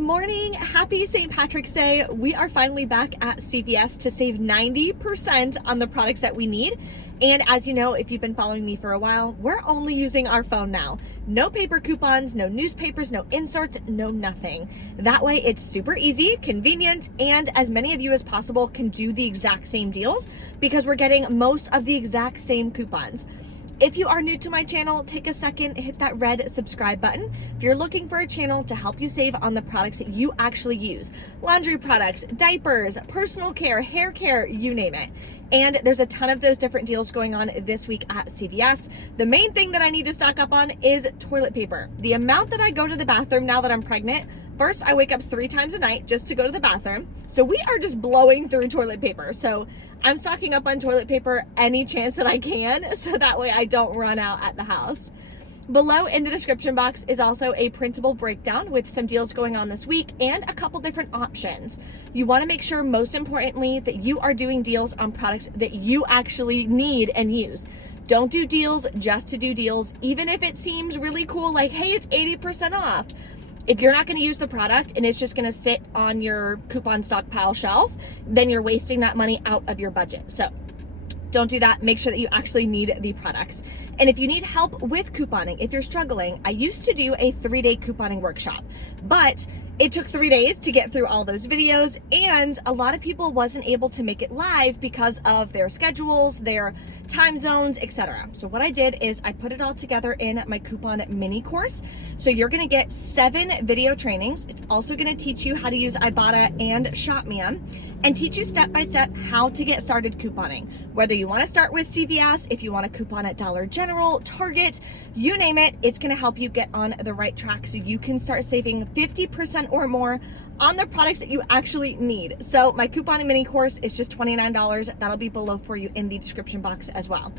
Good morning. Happy St. Patrick's Day. We are finally back at CVS to save 90% on the products that we need. And as you know, if you've been following me for a while, we're only using our phone now. No paper coupons, no newspapers, no inserts, no nothing. That way it's super easy, convenient, and as many of you as possible can do the exact same deals because we're getting most of the exact same coupons. If you are new to my channel, take a second, hit that red subscribe button. If you're looking for a channel to help you save on the products that you actually use, laundry products, diapers, personal care, hair care, you name it. And there's a ton of those different deals going on this week at CVS. The main thing that I need to stock up on is toilet paper. The amount that I go to the bathroom now that I'm pregnant, first, I wake up 3 times a night just to go to the bathroom. So we are just blowing through toilet paper. So I'm stocking up on toilet paper any chance that I can, so that way I don't run out at the house. Below in the description box is also a printable breakdown with some deals going on this week and a couple different options. You want to make sure, most importantly, that you are doing deals on products that you actually need and use. Don't do deals just to do deals, even if it seems really cool, like, hey, it's 80% off. If you're not going to use the product and it's just going to sit on your coupon stockpile shelf, then you're wasting that money out of your budget. So don't do that. Make sure that you actually need the products. And if you need help with couponing, if you're struggling, I used to do a 3-day couponing workshop, but it took 3 days to get through all those videos, and a lot of people wasn't able to make it live because of their schedules, their time zones, etc. So what I did is I put it all together in my coupon mini course. So you're going to get 7 video trainings. It's also going to teach you how to use Ibotta and ShopMe and teach you step by step how to get started couponing. Whether you want to start with CVS, if you want to coupon at Dollar General, Target, you name it, it's going to help you get on the right track so you can start saving 50% or more on the products that you actually need. So my coupon mini course is just $29. That'll be below for you in the description box as well.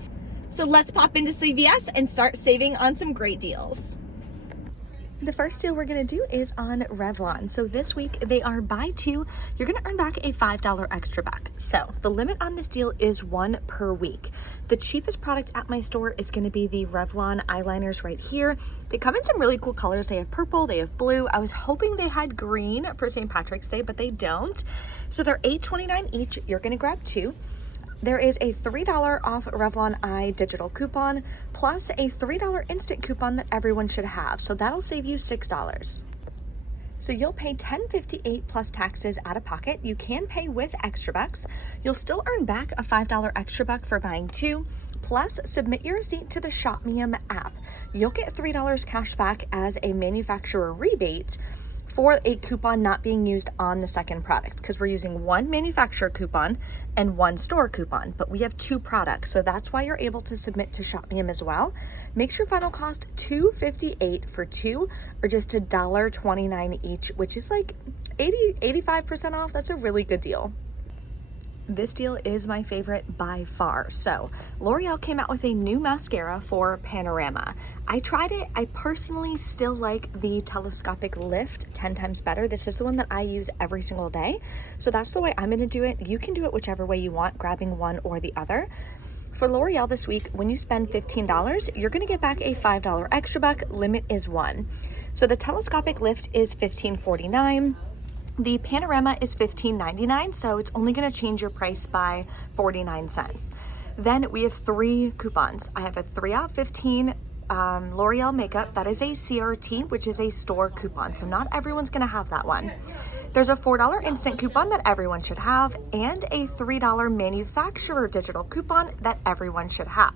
So let's pop into CVS and start saving on some great deals. The first deal we're going to do is on Revlon. So this week they are buy 2, you're going to earn back a $5 extra back. So the limit on this deal is 1 per week. The cheapest product at my store is going to be the Revlon eyeliners right here. They come in some really cool colors. They have purple, they have blue. I was hoping they had green for St. Patrick's Day, but they don't. So they're $8.29 each. You're going to grab 2. There is a $3 off Revlon Eye digital coupon, plus a $3 instant coupon that everyone should have. So that'll save you $6. So you'll pay $10.58 plus taxes out of pocket. You can pay with extra bucks. You'll still earn back a $5 extra buck for buying 2, plus submit your receipt to the ShopMe app. You'll get $3 cash back as a manufacturer rebate for a coupon not being used on the second product, because we're using 1 manufacturer coupon and 1 store coupon, but we have 2 products, so that's why you're able to submit to ShopMe as well. Makes your final cost $2.58 for 2, or just $1.29 each, which is like 85% off. That's a really good deal. This deal is my favorite by far. So L'Oreal came out with a new mascara for Panorama. I tried it. I personally still like the telescopic lift 10 times better. This is the one that I use every single day. So that's the way I'm going to do it. You can do it whichever way you want, grabbing one or the other. For L'Oreal this week, when you spend $15, you're going to get back a $5 extra buck. Limit is 1. So the telescopic lift is $15.49. The Panorama is $15.99, so it's only going to change your price by 49 cents. Then we have 3 coupons. I have a 3 out 15 L'Oreal makeup. That is a CRT, which is a store coupon, so not everyone's going to have that one. There's a $4 instant coupon that everyone should have, and a $3 manufacturer digital coupon that everyone should have.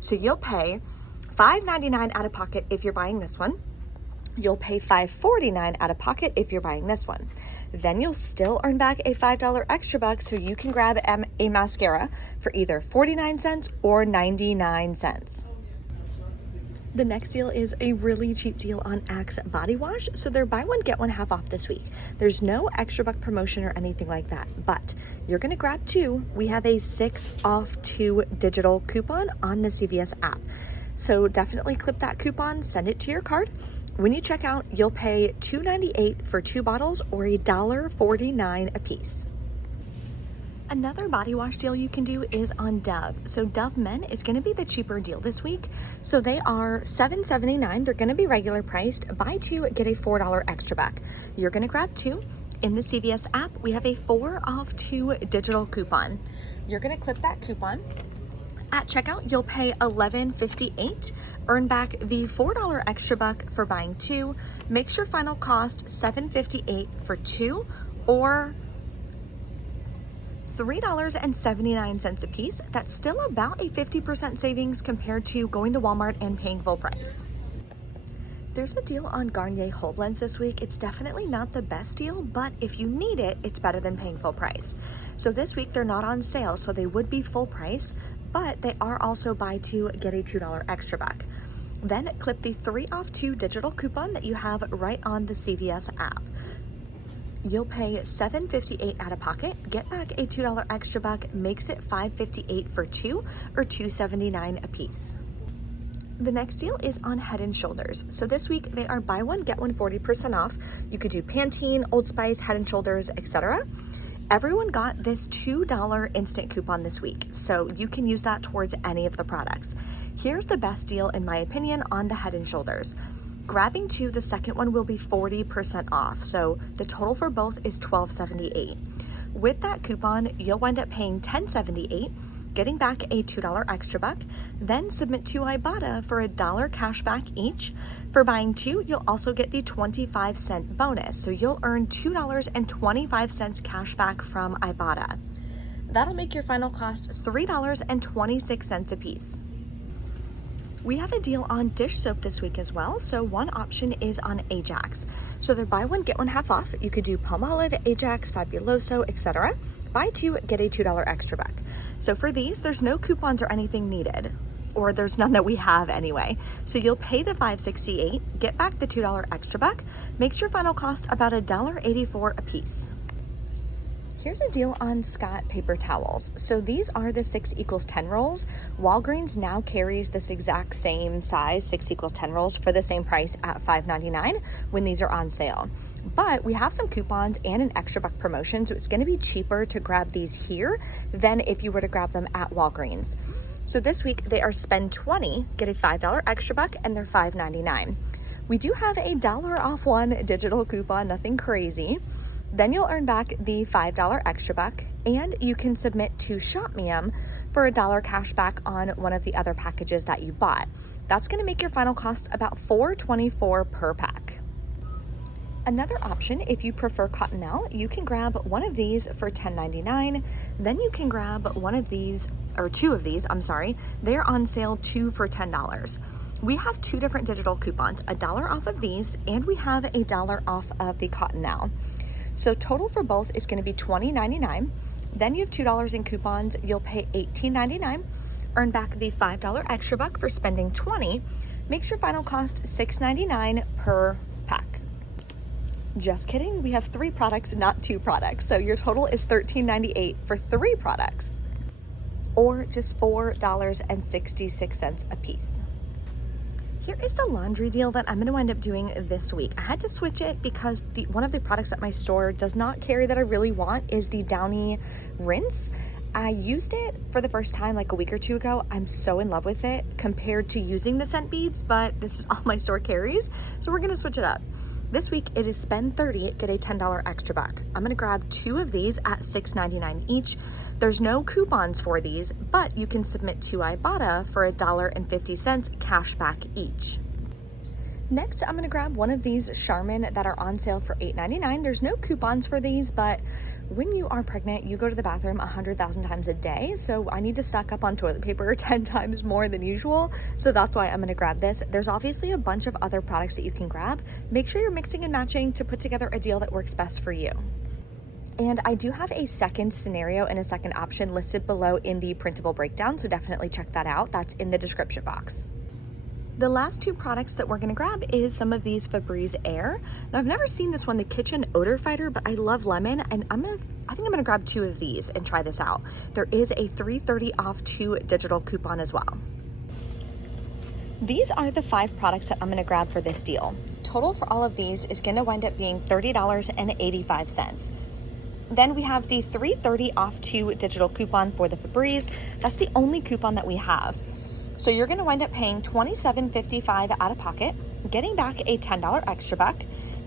So you'll pay $5.99 out of pocket if you're buying this one. You'll pay $5.49 out of pocket if you're buying this one. Then you'll still earn back a $5 extra buck, so you can grab a mascara for either 49 cents or 99 cents. The next deal is a really cheap deal on Axe body wash. So they're buy one, get one half off this week. There's no extra buck promotion or anything like that, but you're gonna grab 2. We have a 6 off 2 digital coupon on the CVS app. So definitely clip that coupon, send it to your card. When you check out, you'll pay $2.98 for 2 bottles or $1.49 a piece. Another body wash deal you can do is on Dove. So Dove Men is going to be the cheaper deal this week. So they are $7.79. They're going to be regular priced. Buy two, get a $4 extra back. You're going to grab two. In the CVS app, we have a 4 off 2 digital coupon. You're going to clip that coupon. At checkout, you'll pay $11.58. Earn back the $4 extra buck for buying two. Makes your final cost $7.58 for two, or $3.79 a piece. That's still about a 50% savings compared to going to Walmart and paying full price. There's a deal on Garnier Whole Blends this week. It's definitely not the best deal, but if you need it, it's better than paying full price. So this week they're not on sale, so they would be full price, but they are also buy two, get a $2 extra back. Then clip the 3 off 2 digital coupon that you have right on the CVS app. You'll pay $7.58 out of pocket, get back a $2 extra buck, makes it $5.58 for two, or $2.79 a piece. The next deal is on Head & Shoulders. So this week they are buy one, get one 40% off. You could do Pantene, Old Spice, Head & Shoulders, etc. Everyone got this $2 instant coupon this week, so you can use that towards any of the products. Here's the best deal in my opinion on the Head & Shoulders. Grabbing two, the second one will be 40% off, so the total for both is $12.78. With that coupon, you'll wind up paying $10.78, getting back a $2 extra buck, then submit to Ibotta for a $1 cash back each. For buying two, you'll also get the 25-cent bonus, so you'll earn $2.25 cash back from Ibotta. That'll make your final cost $3.26 a piece. We have a deal on dish soap this week as well. So one option is on Ajax. So they're buy one, get one half off. You could do Palmolive, Ajax, Fabuloso, etc. Buy two, get a $2 extra back. So for these, there's no coupons or anything needed, or there's none that we have anyway. So you'll pay the $5.68, get back the $2 extra buck, makes your final cost about $1.84 a piece. Here's a deal on Scott paper towels. So these are the 6 equals 10 rolls. Walgreens now carries this exact same size, 6 equals 10 rolls, for the same price at $5.99 when these are on sale. But we have some coupons and an extra buck promotion, so it's going to be cheaper to grab these here than if you were to grab them at Walgreens. So this week they are spend 20, get a $5 extra buck, and they're $5.99. We do have a $1 off 1 digital coupon, nothing crazy. Then you'll earn back the $5 extra buck, and you can submit to ShopMe'em for a $1 cash back on one of the other packages that you bought. That's going to make your final cost about $4.24 per pack. Another option, if you prefer Cottonelle, you can grab one of these for $10.99. Then you can grab one of these, or two of these, I'm sorry. They're on sale 2 for $10. We have 2 different digital coupons, a $1 off of these, and we have a $1 off of the Cottonelle. So total for both is going to be $20.99. Then you have $2 in coupons. You'll pay $18.99. Earn back the $5 extra buck for spending $20. Makes your final cost $6.99 per pack. Just kidding. We have 3 products, not 2 products. So your total is $13.98 for 3 products, or just $4.66 a piece. Here is the laundry deal that I'm going to wind up doing this week. I had to switch it because one of the products at my store does not carry that I really want is the Downy rinse. I used it for the first time like a week or 2 ago. I'm so in love with it compared to using the scent beads, but this is all my store carries, so we're going to switch it up. This week it is spend 30, get a $10 extra buck. I'm going to grab 2 of these at $6.99 each. There's no coupons for these, but you can submit to Ibotta for $1.50 cash back each. Next, I'm going to grab one of these Charmin that are on sale for $8.99. There's no coupons for these, but when you are pregnant, you go to the bathroom 100,000 times a day, so I need to stock up on toilet paper 10 times more than usual, so that's why I'm going to grab this. There's obviously a bunch of other products that you can grab. Make sure you're mixing and matching to put together a deal that works best for you. And I do have a second scenario and a second option listed below in the printable breakdown, so definitely check that out. That's in the description box. The last 2 products that we're going to grab is some of these Febreze Air. Now, I've never seen this one, the Kitchen Odor Fighter, but I love lemon, and I think I'm going to grab 2 of these and try this out. There is a $3.30 off 2 digital coupon as well. These are the 5 products that I'm going to grab for this deal. Total for all of these is going to wind up being $30.85. Then we have the $3.30 off 2 digital coupon for the Febreze. That's the only coupon that we have. So you're gonna wind up paying $27.55 out of pocket, getting back a $10 extra buck,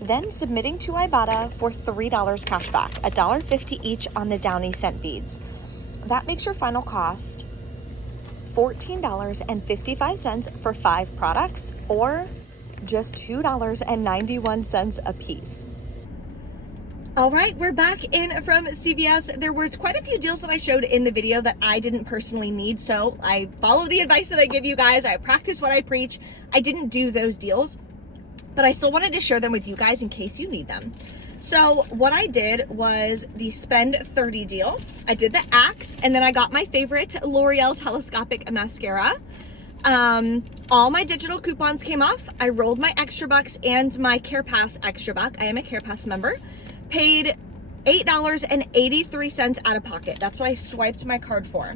then submitting to Ibotta for $3 cash back, $1.50 each on the Downy scent beads. That makes your final cost $14.55 for 5 products, or just $2.91 a piece. All right, we're back in from CVS. There was quite a few deals that I showed in the video that I didn't personally need, so I follow the advice that I give you guys. I practice what I preach. I didn't do those deals, but I still wanted to share them with you guys in case you need them. So what I did was the Spend 30 deal. I did the Axe, and then I got my favorite L'Oreal Telescopic Mascara. All my digital coupons came off. I rolled my extra bucks and my CarePass extra buck. I am a CarePass member. Paid $8.83 out of pocket. That's what I swiped my card for.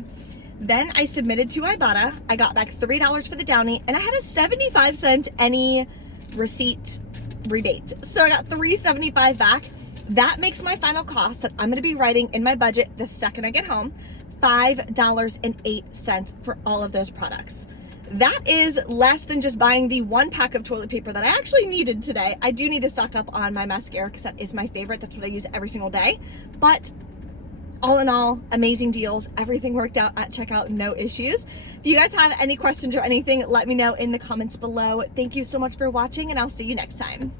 Then I submitted to Ibotta. I got back $3 for the Downy, and I had a 75-cent any receipt rebate. So I got $3.75 back. That makes my final cost that I'm going to be writing in my budget the second I get home, $5.08 for all of those products. That is less than just buying the 1 pack of toilet paper that I actually needed today. I do need to stock up on my mascara because that is my favorite. That's what I use every single day. But all in all, amazing deals. Everything worked out at checkout, no issues. If you guys have any questions or anything, let me know in the comments below. Thank you so much for watching, and I'll see you next time.